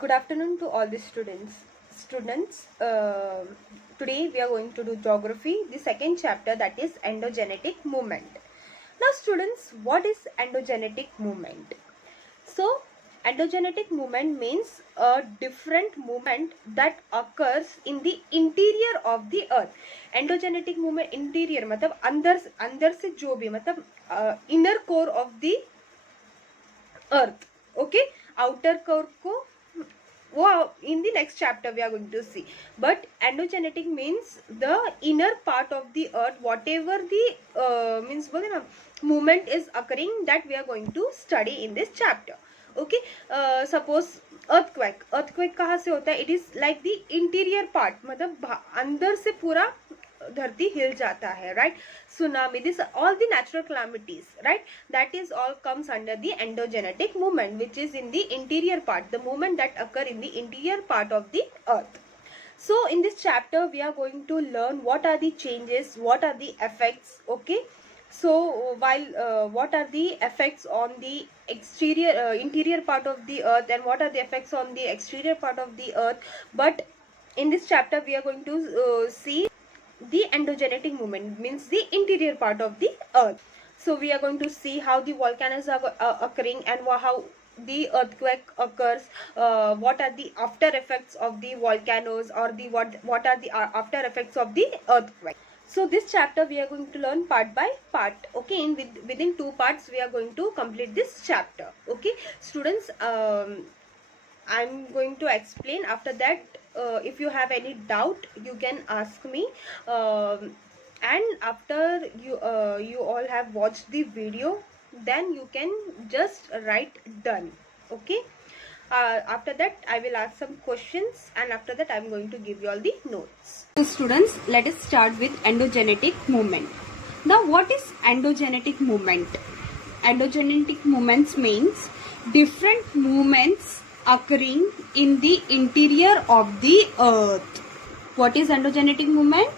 Good afternoon to all the students. Today we are going to do geography, the second chapter, that is endogenetic movement. Now students, what is endogenetic movement? So endogenetic movement means a different movement that occurs in the interior of the earth. Endogenetic movement interior मतलब अंदर से जो भी मतलब inner core of the earth. Okay, outer core को वो in the next chapter we are going to see, but endogenetic means the inner part of the earth, whatever the means बोलते ना movement is occurring, that we are going to study in this chapter. Okay, suppose earthquake कहाँ से होता है? It is like the interior part, मतलब अंदर से पूरा धरती हिल जाता है, right? Tsunami, this all the natural calamities, right? That is all comes under the endogenetic movement, which is in the interior part, the movement that occur in the interior part of the earth. So in this chapter we are going to learn what are the changes, what are the effects. Okay, so while what are the effects on the exterior interior part of the earth, and what are the effects on the exterior part of the earth, but in this chapter we are going to see the endogenetic movement, means the interior part of the earth. So we are going to see how the volcanoes are occurring, and how the earthquake occurs, what are the after effects of the volcanoes, or the what are the after effects of the earthquake. So this chapter we are going to learn part by part. Okay, within 2 parts we are going to complete this chapter. Okay students, I'm going to explain. After that, if you have any doubt, you can ask me. And after you all have watched the video, then you can just write done. Okay. After that, I will ask some questions, and after that, I'm going to give you all the notes. So students, let us start with endogenetic movement. Now, what is endogenetic movement? Endogenetic movements means different movements occurring in the interior of the earth. What is endogenetic movement?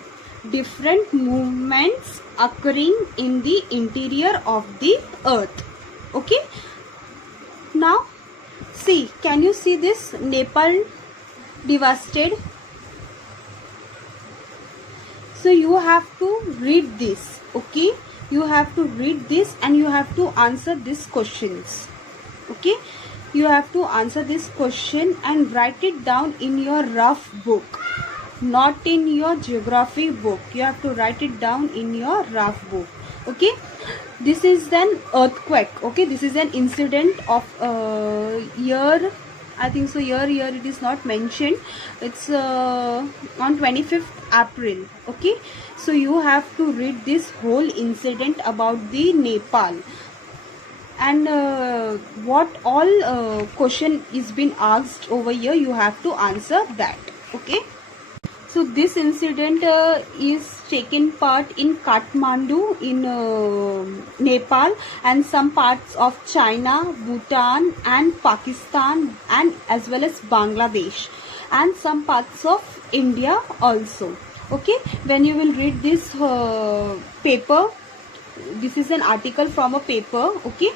Different movements occurring in the interior of the earth. Okay. Now, see, can you see this? Nepal devastated. So you have to read this. Okay. You have to read this and you have to answer these questions. Okay. You have to answer this question and write it down in your rough book, not in your geography book. You have to write it down in your rough book. Okay, this is an earthquake. Okay, this is an incident of year, I think so, year it is not mentioned. It's on 25th April. Okay, so you have to read this whole incident about the Nepal, and what all question is been asked over here, you have to answer that. Okay, so this incident is taken part in Kathmandu in Nepal, and some parts of China, Bhutan and Pakistan, and as well as Bangladesh, and some parts of India also. Okay, when you will read this paper, this is an article from a paper. Okay,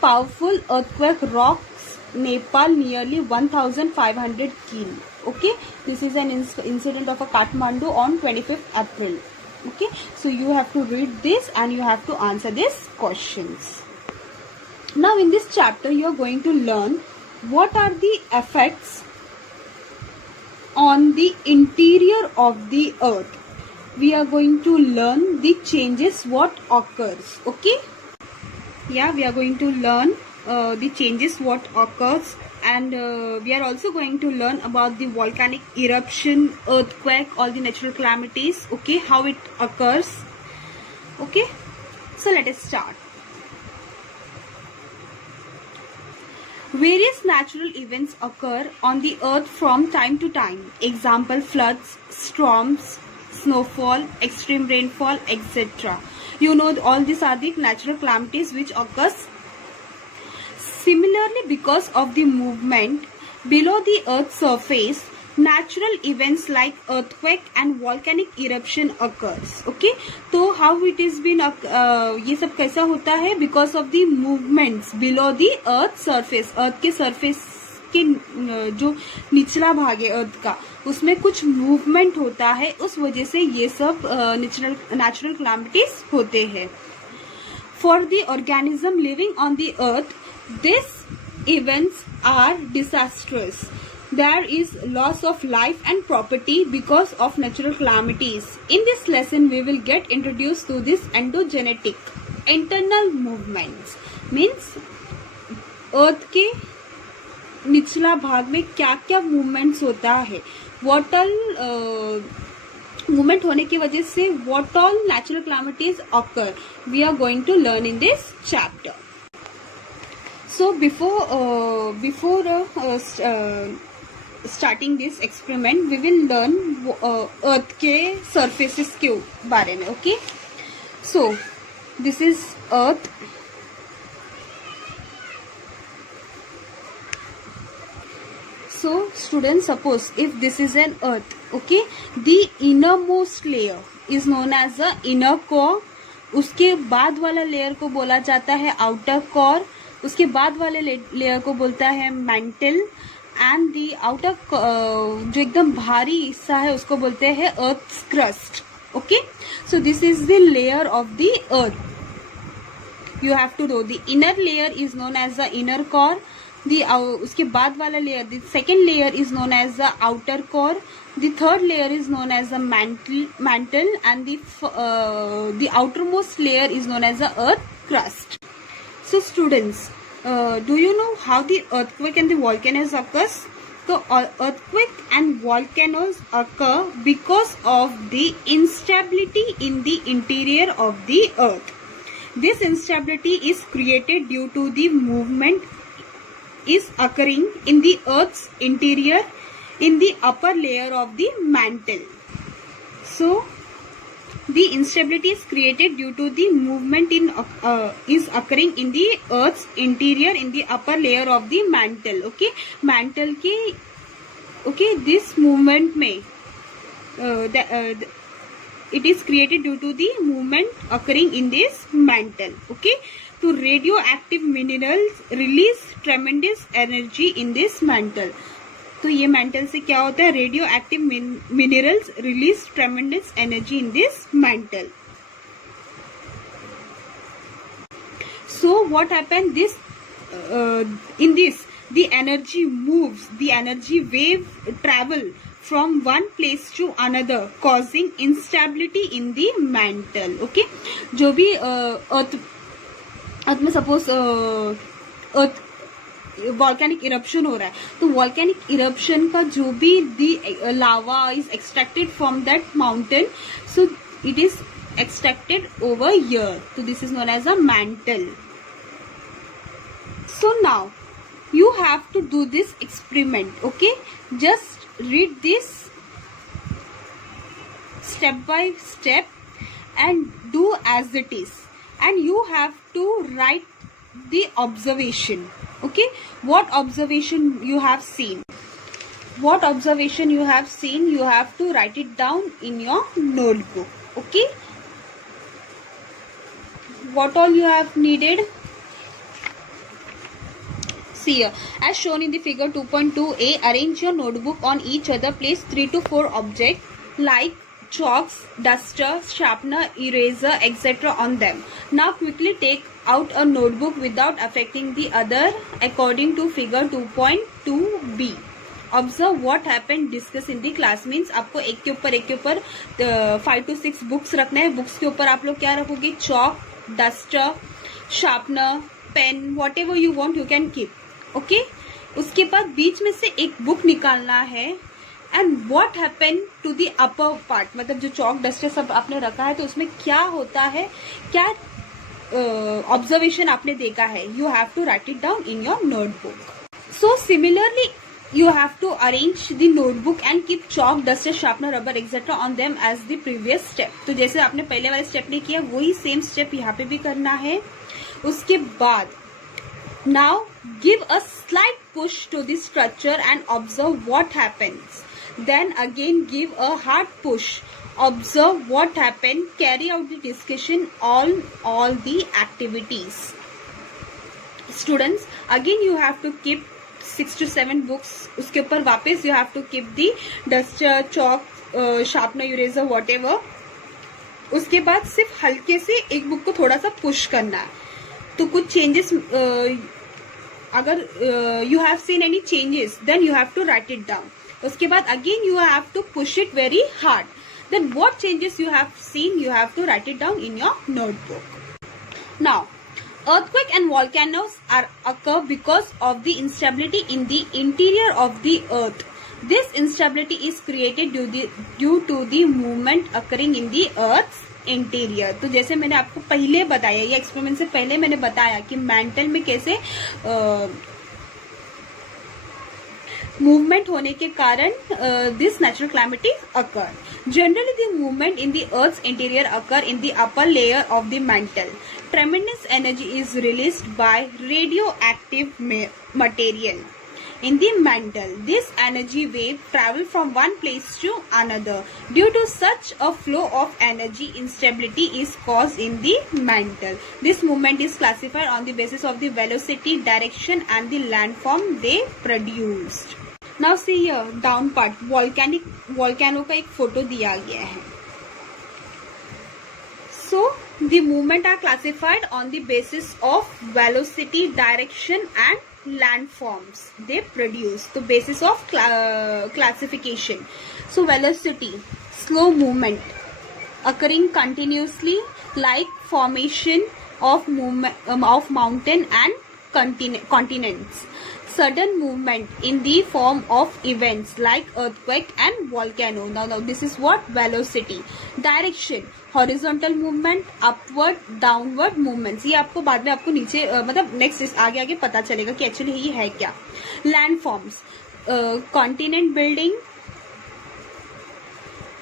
powerful earthquake rocks Nepal nearly 1,500 killed. Okay, this is an incident of a Kathmandu on 25th April. Okay, so you have to read this and you have to answer these questions. Now in this chapter you are going to learn what are the effects on the interior of the earth. We are going to learn the changes what occurs. Okay, yeah, we are going to learn the changes what occurs, and we are also going to learn about the volcanic eruption, earthquake, all the natural calamities. Okay, how it occurs. Okay, so let us start. Various natural events occur on the earth from time to time. Example, floods, storms, snowfall, extreme rainfall, etc. You know, all these are the natural calamities which occurs. Similarly, because of the movement below the earth's surface, natural events like earthquake and volcanic eruption occurs. Okay, तो how it is been ये सब कैसा होता है? Because of the movements below the earth surface, earth के surface के जो निचला भाग है अर्थ का, उसमें कुछ मूवमेंट होता है, उस वजह से ये सब नेचुरल कैलामिटीज होते हैं. For the organism living on the earth, this events are disastrous. There is loss of life and property because of natural calamities. In this lesson, we will get introduced to this endogenetic internal movements. Means अर्थ के निचला भाग में क्या क्या movements होता है, what all movement होने की वजह से what all natural calamities occur, we are going to learn in this chapter. So before starting this experiment we will learn earth के सरफेसेस के बारे में. Okay, so this is earth. So students, suppose if this is an earth, okay, the innermost layer is known as the inner core. उसके बाद वाला layer को बोला जाता है आउटर कोर. उसके बाद वाले लेयर को बोलता है मेंटल. एंड दी आउटर जो एकदम भारी हिस्सा है उसको बोलते हैं earth crust. Okay, so this is the layer of the earth. You have to know the inner layer is known as the inner core. उसके बाद वाला layer, the second layer is known as the outer core. The third layer is known as the mantle and the outermost layer is known as the earth crust. So students, do you know how the earthquake and the volcanoes occurs? So earthquake and volcanoes occur because of the instability in the interior of the earth. This instability is created due to the movement is occurring in the earth's interior in the upper layer of the mantle. So the instability is created due to the movement is occurring in the earth's interior in the upper layer of the mantle. Okay, mantle के okay, this movement में it is created due to the movement occurring in this mantle. Okay, to radioactive minerals release tremendous energy in this mantle. तो ये mantle से क्या होता है, radioactive minerals release tremendous energy in this mantle. So what happened, this in this the energy moves, the energy wave travel from one place to another causing instability in the mantle. Okay, जो भी अर्थ में suppose अर्थ volcanic eruption हो रहा है, तो volcanic eruption का जो भी the lava is extracted from that mountain, so it is extracted over here. तो this is known as a mantle. So now you have to do this experiment. Okay, just read this step by step and do as it is, and you have to write the observation. Okay, what observation you have seen, what observation you have seen, you have to write it down in your notebook. Okay, what all you have needed, see here. As shown in the figure 2.2a, arrange your notebook on each other. Place 3 to 4 objects like chalks, duster, sharpener, eraser, etc. on them. Now quickly take out a notebook without affecting the other according to figure 2.2b. Observe what happened, discuss in the class. Means आपको एक के ऊपर 5 to 6 books रखना है. Books के ऊपर आप लोग क्या रखोगे, chalk, duster, sharpener, pen, whatever you want you can keep. ओके, उसके बाद बीच में से एक बुक निकालना है. And what happen to the upper part, मतलब जो चॉक डस्टर सब आपने रखा है तो उसमें क्या होता है, क्या ऑब्जर्वेशन आपने देखा है, you have to write it down in your notebook. So similarly you have to arrange the notebook and keep chalk, duster, sharpener, rubber etc. on them as the previous step. तो जैसे आपने पहले वाले step ने किया वही same step यहाँ पे भी करना है. उसके बाद now give a slight push to the structure and observe what happens. Then again give a hard push. Observe what happened. Carry out the discussion on all the activities. Students, again you have to keep 6 to 7 books, उसके ऊपर वापस you have to keep the duster, chalk, sharpener, eraser, whatever. उसके बाद सिर्फ हल्के से एक book को थोड़ा सा पुश करना है. तो कुछ चेंजेस, अगर you have seen any changes then you have to write it down. उसके बाद again you have to push it very hard. Then what changes you have seen, you have to write it down in your notebook. Now, earthquake and volcanoes are occur because of the instability in the interior of the earth. This instability is created due to the movement occurring in the earth's interior. तो जैसे मैंने आपको पहले बताया, ये experiment से पहले मैंने बताया कि मेंटल में कैसे मूवमेंट होने के कारण this natural calamities occur. Generally the movement in the earth's interior occur in the upper layer of the mantle. Tremendous energy is released by radioactive material in the mantle. This energy wave travel from one place to another. Due to such a flow of energy, instability is caused in the mantle. This movement is classified on the basis of the velocity, direction and the landform they produced. Now see here, down part, volcano का एक photo दिया गया है. So the movement are classified on the basis of velocity, direction and landforms they produce. The basis of classification. So velocity, slow movement occurring continuously, like formation of mountain and continents. Sudden movement in the form of events like earthquake and volcano. Now this is what velocity. Direction, horizontal movement, upward, downward movements. ये आपको बाद में आपको नीचे मतलब next आगे आगे पता चलेगा कि एक्चुअली ये है क्या. Landforms, continent building,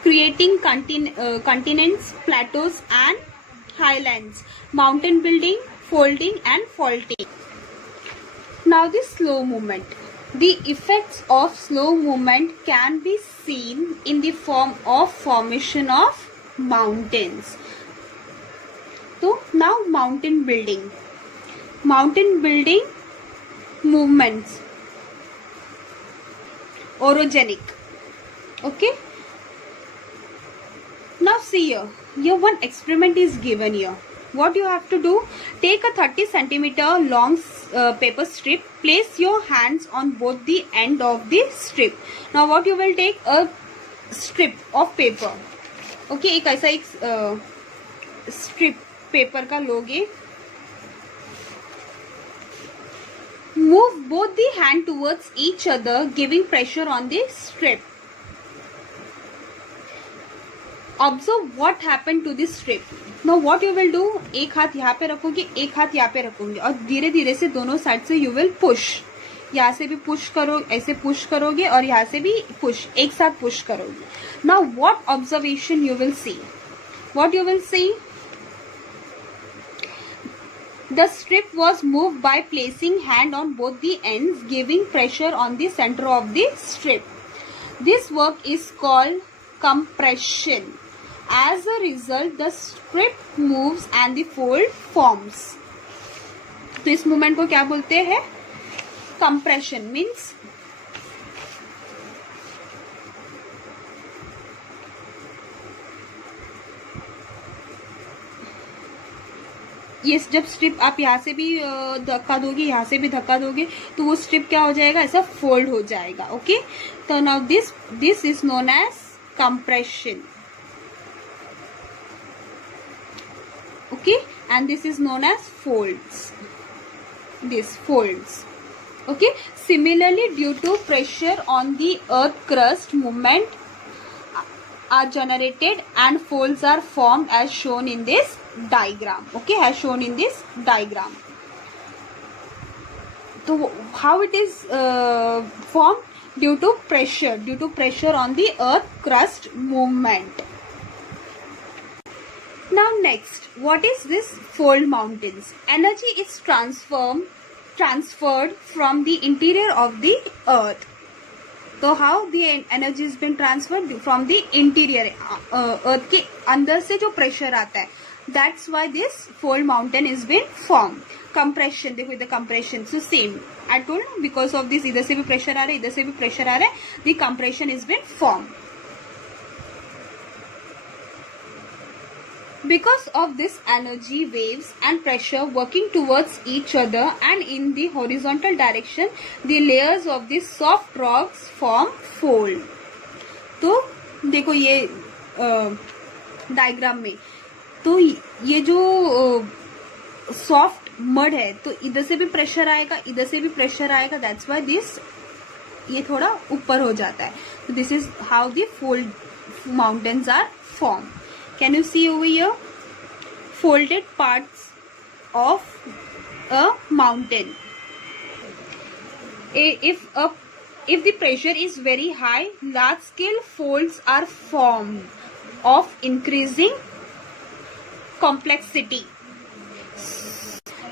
creating continents, plateaus and highlands. Mountain building, folding and faulting. Now the slow movement. The effects of slow movement can be seen in the form of formation of mountains. So now mountain building movements, orogenic. Okay, now see here one experiment is given here. What you have to do, take a 30 centimeter long paper strip, place your hands on both the end of the strip. Now what you will take, a strip of paper. Okay, एक ऐसा एक strip paper का लोगे. Move both the hand towards each other, giving pressure on the strip. Observe what happened to this strip. Now what you will do, एक हाथ यहाँ पे रखोगे, एक हाथ यहाँ पे रखोगे और धीरे धीरे से दोनों साइड से you will push. यहाँ से भी पुश करो, ऐसे पुश करोगे और यहाँ से भी पुश, एक साथ पुश करोगे. Now what observation you will see? What you will see? The strip was moved by placing hand on both the ends, giving pressure on the center of the strip. This work is called compression. As a result, the strip moves and the fold forms. तो इस movement को क्या बोलते हैं? Compression means ये जब strip आप यहाँ से भी धक्का दोगे, यहाँ से भी धक्का दोगे, तो वो स्ट्रिप क्या हो जाएगा, ऐसा फोल्ड हो जाएगा. ओके, तो now this is known as compression. Okay, and this is known as folds. This folds. Okay, similarly, due to pressure on the earth crust, movement are generated and folds are formed as shown in this diagram. Okay, as shown in this diagram. So how it is formed? Due to pressure on the earth crust movement. Now next, what is this fold mountains? Energy is transferred from the interior of the earth. So how the energy has been transferred from the interior, earth के अंदर से जो pressure आता है, That's why this fold mountain is been formed. Compression, देखो इधर compression, so same. I told because of this इधर से भी pressure आ रहा है, इधर से भी pressure आ रहा है, the compression is been formed. Because of this energy, waves and pressure working towards each other and in the horizontal direction, the layers of the soft rocks form fold. तो देखो ये डायग्राम में, तो ये जो soft mud है, तो इधर से भी प्रेशर आएगा, इधर से भी प्रेशर आएगा, दैट्स व्हाई दिस ये थोड़ा ऊपर हो जाता है. तो this is how the fold mountains are form. Can you see over here? Folded parts of a mountain. If the pressure is very high, large scale folds are formed of increasing complexity.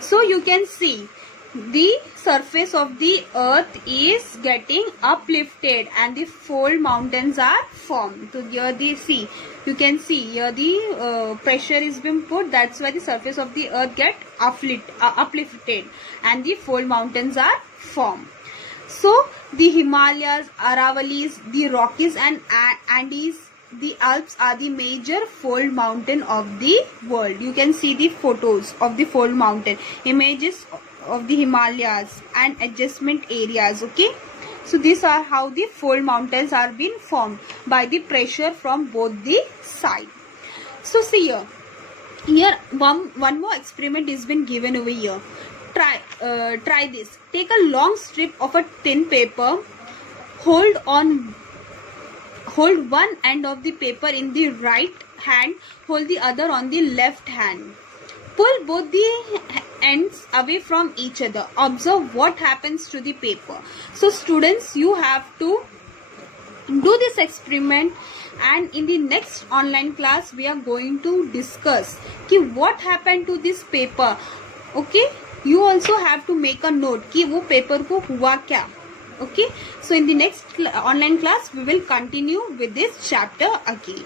So you can see the surface of the earth is getting uplifted and the fold mountains are formed. So here the see, you can see here the pressure is being put, that's why the surface of the earth get uplifted and the fold mountains are formed. So the Himalayas, Aravalis, the Rockies and Andes, the Alps are the major fold mountain of the world. You can see the photos of the fold mountain, images of the Himalayas and adjacent areas. Okay, so these are how the fold mountains are being formed by the pressure from both the sides. So see here one more experiment is been given over here. Try this. Take a long strip of a thin paper, hold one end of the paper in the right hand, hold the other on the left hand. Pull both the ends away from each other. Observe what happens to the paper. So students, you have to do this experiment, and in the next online class we are going to discuss कि what happened to this paper. Okay, you also have to make a note कि वो paper को हुआ क्या. Okay, so in the next online class we will continue with this chapter again.